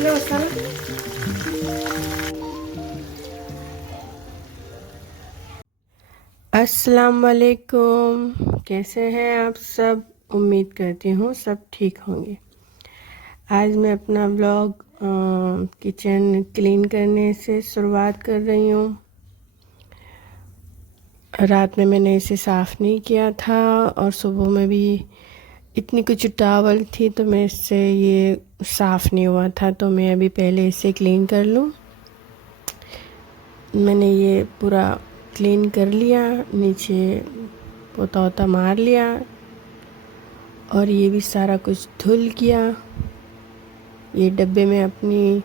मिला मसाला। अस्सलाम वालेकुम, कैसे हैं आप सब। उम्मीद करती हूँ सब ठीक होंगे। आज मैं अपना व्लॉग किचन क्लीन करने से शुरुआत कर रही हूँ। रात में मैंने इसे साफ़ नहीं किया था और सुबह में भी इतनी कुछ टावल थी तो मैं इससे ये साफ़ नहीं हुआ था, तो मैं अभी पहले इसे क्लीन कर लूँ। मैंने ये पूरा क्लीन कर लिया, नीचे पोता वोता मार लिया और ये भी सारा कुछ धुल किया। ये डब्बे में अपनी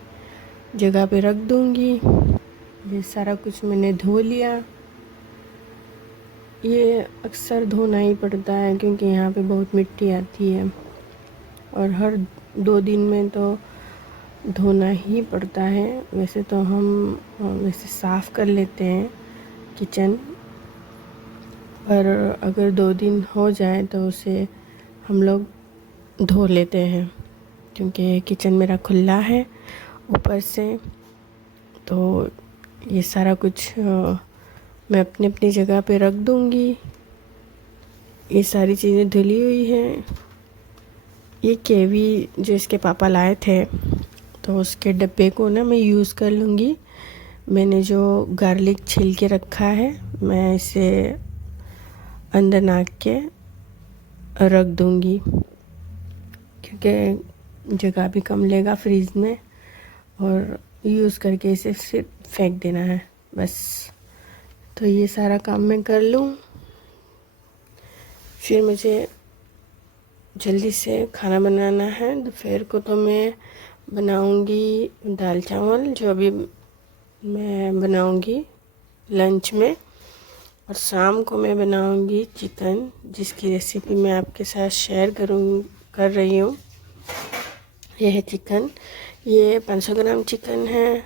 जगह पे रख दूँगी। ये सारा कुछ मैंने धो लिया। ये अक्सर धोना ही पड़ता है क्योंकि यहाँ पे बहुत मिट्टी आती है और हर 2 दिन में तो धोना ही पड़ता है। वैसे तो हम वैसे साफ़ कर लेते हैं किचन, पर अगर 2 दिन हो जाए तो उसे हम लोग धो लेते हैं क्योंकि किचन मेरा खुला है ऊपर से। तो ये सारा कुछ मैं अपनी अपनी जगह पे रख दूँगी। ये सारी चीज़ें धुली हुई हैं। ये केवी जो इसके पापा लाए थे तो उसके डब्बे को ना मैं यूज़ कर लूँगी। मैंने जो गार्लिक छील के रखा है मैं इसे अंदर नाक के रख दूँगी क्योंकि जगह भी कम लेगा फ्रीज में, और यूज़ करके इसे सिर्फ फेंक देना है बस। तो ये सारा काम मैं कर लूँ, फिर मुझे जल्दी से खाना बनाना है। दोपहर को तो मैं बनाऊंगी दाल चावल, जो अभी मैं बनाऊंगी लंच में, और शाम को मैं बनाऊंगी चिकन, जिसकी रेसिपी मैं आपके साथ शेयर कर रही हूँ। यह है चिकन, ये 500 ग्राम चिकन है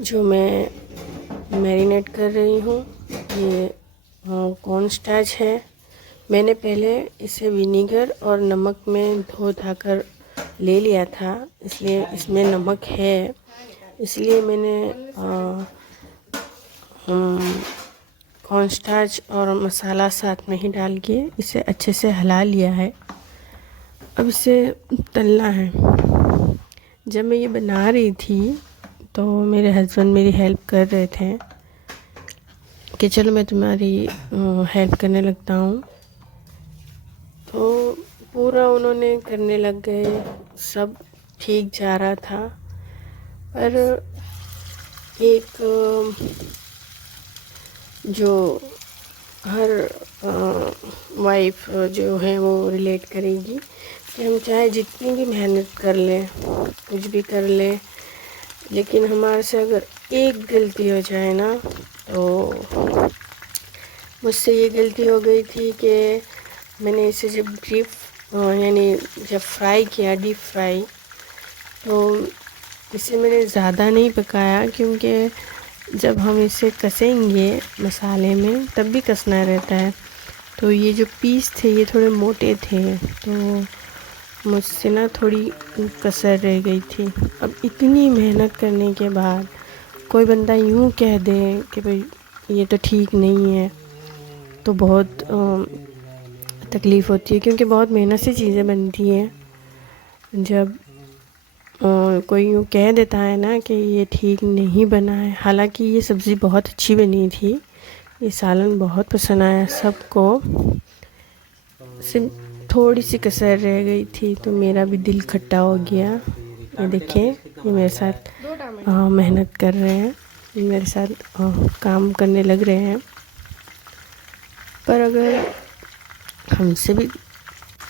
जो मैं मैरिनेट कर रही हूँ। ये कॉर्न स्टार्च है। मैंने पहले इसे विनीगर और नमक में धो धाकर ले लिया था, इसलिए इसमें नमक है, इसलिए मैंने कॉर्न स्टार्च और मसाला साथ में ही डाल के इसे अच्छे से हिला लिया है। अब इसे तलना है। जब मैं ये बना रही थी तो मेरे हस्बैंड मेरी हेल्प कर रहे थे कि चलो मैं तुम्हारी हेल्प करने लगता हूँ। तो पूरा उन्होंने करने लग गए, सब ठीक जा रहा था। पर एक जो हर वाइफ जो है वो रिलेट करेगी कि हम चाहे जितनी भी मेहनत कर लें, कुछ भी कर लें, लेकिन हमारे से अगर एक गलती हो जाए ना, तो मुझसे ये गलती हो गई थी कि मैंने इसे जब जब फ्राई किया, डीप फ्राई, तो इसे मैंने ज़्यादा नहीं पकाया क्योंकि जब हम इसे कसेंगे मसाले में तब भी कसना रहता है। तो ये जो पीस थे ये थोड़े मोटे थे, तो मुझसे ना थोड़ी कसर रह गई थी। अब इतनी मेहनत करने के बाद कोई बंदा यूँ कह दे कि भाई ये तो ठीक नहीं है, तो बहुत तकलीफ़ होती है क्योंकि बहुत मेहनत से चीज़ें बनती हैं। जब कोई यूँ कह देता है ना कि ये ठीक नहीं बना है, हालांकि ये सब्ज़ी बहुत अच्छी बनी थी, ये सालन बहुत पसंद आया सबको, सिर्फ थोड़ी सी कसर रह गई थी, तो मेरा भी दिल खट्टा हो गया। ये देखें, ये मेरे साथ मेहनत कर रहे हैं, ये मेरे साथ काम करने लग रहे हैं। पर अगर हमसे भी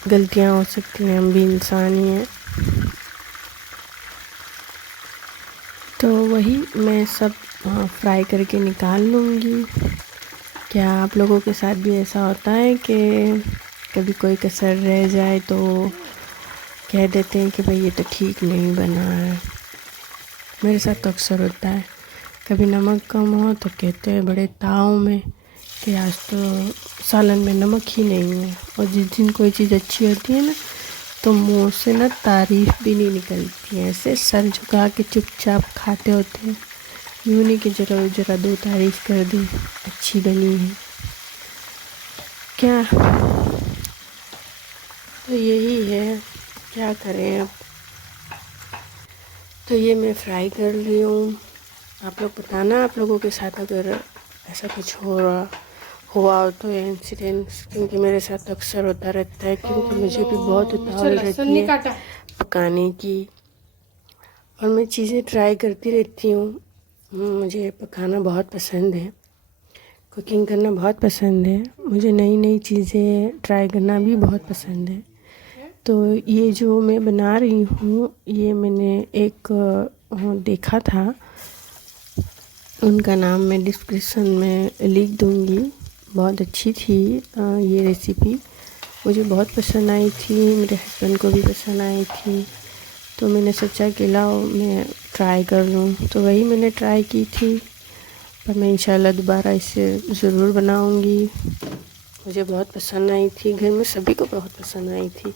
गलतियां हो सकती हैं, हम भी इंसान ही हैं। तो वही मैं सब फ्राई करके निकाल लूँगी। क्या आप लोगों के साथ भी ऐसा होता है कि कभी कोई कसर रह जाए तो कह देते हैं कि भाई ये तो ठीक नहीं बना है? मेरे साथ तो अक्सर होता है। कभी नमक कम हो तो कहते हैं बड़े ताव में कि आज तो सालन में नमक ही नहीं है, और जिस दिन कोई चीज़ अच्छी होती है ना तो मुंह से ना तारीफ भी नहीं निकलती है, ऐसे सर झुका के चुपचाप खाते होते हैं। यूँ नहीं कि जरा जरा दो तारीफ कर दी अच्छी बनी है क्या। तो यही है, क्या करें अब। तो ये मैं फ्राई कर रही हूँ। आप लोग बताना, आप लोगों के साथ अगर ऐसा कुछ हुआ हो तो ये इंसिडेंट्स, क्योंकि मेरे साथ अक्सर होता रहता है, क्योंकि मुझे भी बहुत उतावल रहती है पकाने की, और मैं चीज़ें ट्राई करती रहती हूँ। मुझे पकाना बहुत पसंद है, कुकिंग करना बहुत पसंद है, मुझे नई नई चीज़ें ट्राई करना भी बहुत पसंद है। तो ये जो मैं बना रही हूँ, ये मैंने एक देखा था, उनका नाम मैं डिस्क्रिप्शन में लिख दूँगी। बहुत अच्छी थी ये रेसिपी, मुझे बहुत पसंद आई थी, मेरे हस्बैंड को भी पसंद आई थी। तो मैंने सोचा कि लाओ मैं ट्राई कर लूँ, तो वही मैंने ट्राई की थी। पर मैं इंशाल्लाह दोबारा इसे ज़रूर बनाऊँगी। मुझे बहुत पसंद आई थी, घर में सभी को बहुत पसंद आई थी।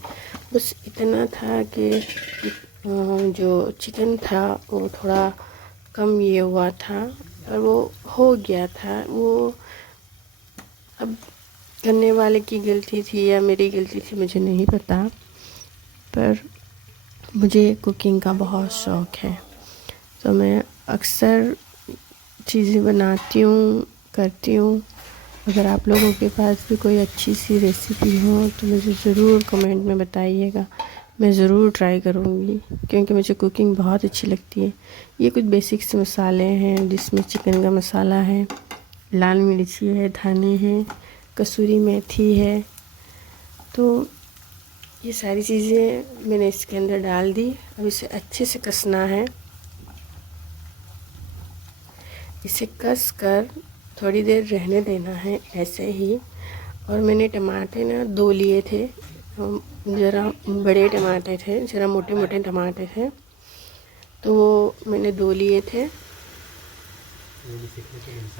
बस इतना था कि जो चिकन था वो थोड़ा कम ये हुआ था, और वो हो गया था। वो अब करने वाले की गलती थी या मेरी गलती थी मुझे नहीं पता, पर मुझे कुकिंग का बहुत शौक़ है। तो मैं अक्सर चीज़ें बनाती हूँ, करती हूँ। अगर आप लोगों के पास भी कोई अच्छी सी रेसिपी हो तो मुझे ज़रूर कमेंट में बताइएगा, मैं ज़रूर ट्राई करूँगी, क्योंकि मुझे कुकिंग बहुत अच्छी लगती है। ये कुछ बेसिक से मसाले हैं, जिसमें चिकन का मसाला है, लाल मिर्ची है, धने हैं, कसूरी मेथी है। तो ये सारी चीज़ें मैंने इसके अंदर डाल दी। अब इसे अच्छे से कसना है, इसे कस कर थोड़ी देर रहने देना है ऐसे ही। और मैंने टमाटर ना 2 लिए थे, ज़रा बड़े टमाटर थे, ज़रा मोटे मोटे टमाटर थे, तो वो मैंने 2 लिए थे।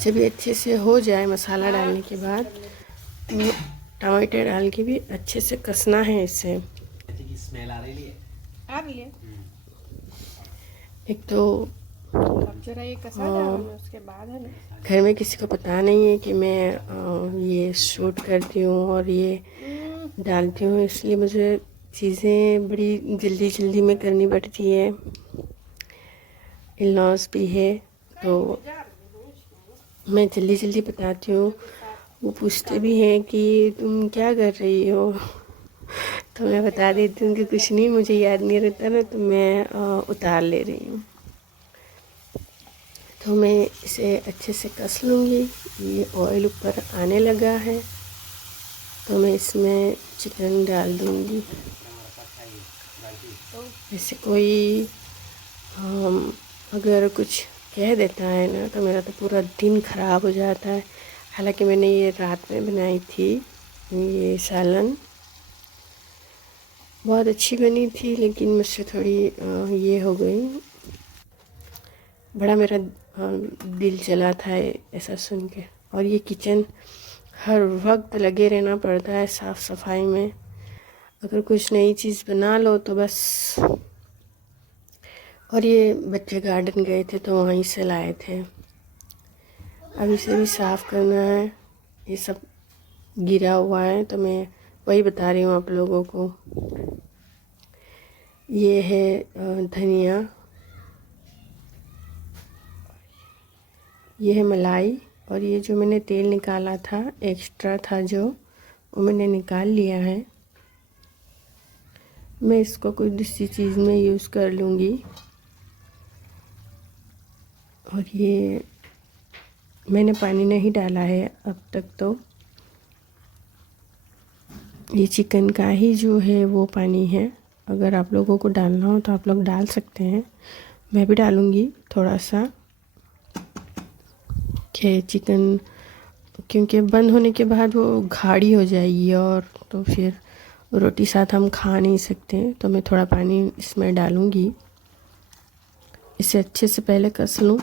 जब ये अच्छे से हो जाए मसाला डालने के बाद, तो टमाटर डाल के भी अच्छे से कसना है इसे। एक तो जरा ये कसा डालना, उसके बाद है ना, घर में किसी को पता नहीं है कि मैं ये शूट करती हूँ और ये डालती हूँ, इसलिए मुझे चीज़ें बड़ी जल्दी जल्दी में करनी पड़ती है। इन-लॉज़ भी है तो मैं जल्दी जल्दी बताती हूँ। वो पूछते भी हैं कि तुम क्या कर रही हो, तो मैं बता देती हूँ कि कुछ नहीं, मुझे याद नहीं रहता ना, तो मैं उतार ले रही हूँ। तो मैं इसे अच्छे से कस लूँगी। ये ऑयल ऊपर आने लगा है, तो मैं इसमें चिकन डाल दूँगी। ऐसे कोई अगर कुछ कह देता है ना, तो मेरा तो पूरा दिन ख़राब हो जाता है। हालांकि मैंने ये रात में बनाई थी, ये सालन बहुत अच्छी बनी थी, लेकिन मुझसे थोड़ी ये हो गई। बड़ा मेरा दिल चला था ऐसा सुन के। और ये किचन हर वक्त लगे रहना पड़ता है साफ़ सफाई में। अगर कुछ नई चीज़ बना लो तो बस। और ये बच्चे गार्डन गए थे तो वहीं से लाए थे। अब इसे भी साफ़ करना है, ये सब गिरा हुआ है, तो मैं वही बता रही हूँ आप लोगों को। ये है धनिया, ये है मलाई, और ये जो मैंने तेल निकाला था, एक्स्ट्रा था जो, वो मैंने निकाल लिया है। मैं इसको कोई दूसरी चीज़ में यूज़ कर लूँगी। और ये मैंने पानी नहीं डाला है अब तक, तो ये चिकन का ही जो है वो पानी है। अगर आप लोगों को डालना हो तो आप लोग डाल सकते हैं, मैं भी डालूँगी थोड़ा सा, कि चिकन, क्योंकि बंद होने के बाद वो गाढ़ी हो जाएगी और तो फिर रोटी साथ हम खा नहीं सकते। तो मैं थोड़ा पानी इसमें डालूँगी, इसे अच्छे से पहले कस लूँ।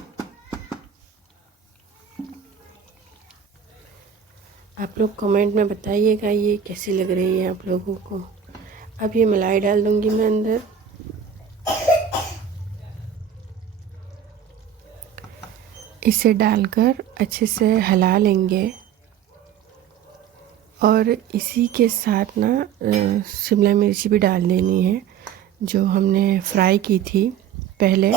आप लोग कमेंट में बताइएगा ये कैसी लग रही है आप लोगों को। अब ये मलाई डाल दूँगी मैं अंदर। इसे डालकर अच्छे से हिला लेंगे और इसी के साथ ना शिमला मिर्ची भी डाल देनी है जो हमने फ्राई की थी पहले।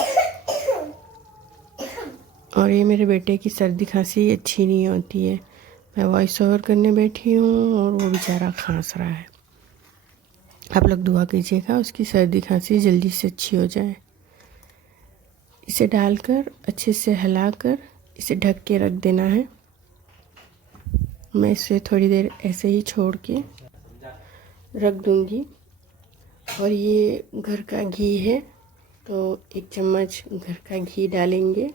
और ये मेरे बेटे की सर्दी खांसी अच्छी नहीं होती है, मैं वॉइस ओवर करने बैठी हूँ और वो बेचारा खांस रहा है। आप लोग दुआ कीजिएगा उसकी सर्दी खांसी जल्दी से अच्छी हो जाए। इसे डालकर अच्छे से हिलाकर इसे ढक के रख देना है। मैं इसे थोड़ी देर ऐसे ही छोड़ के रख दूँगी। और ये घर का घी है तो 1 चम्मच घर का घी डालेंगे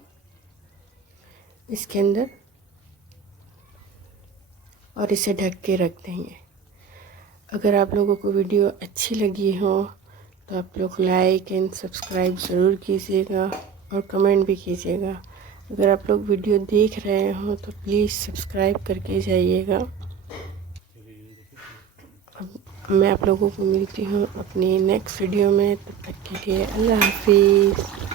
इसके अंदर और इसे ढक के रख देंगे। अगर आप लोगों को वीडियो अच्छी लगी हो तो आप लोग लाइक एंड सब्सक्राइब ज़रूर कीजिएगा और कमेंट भी कीजिएगा। अगर आप लोग वीडियो देख रहे हो तो प्लीज़ सब्सक्राइब करके जाइएगा। अब मैं आप लोगों को मिलती हूँ अपनी नेक्स्ट वीडियो में, तब तक के लिए अल्लाह हाफिज़।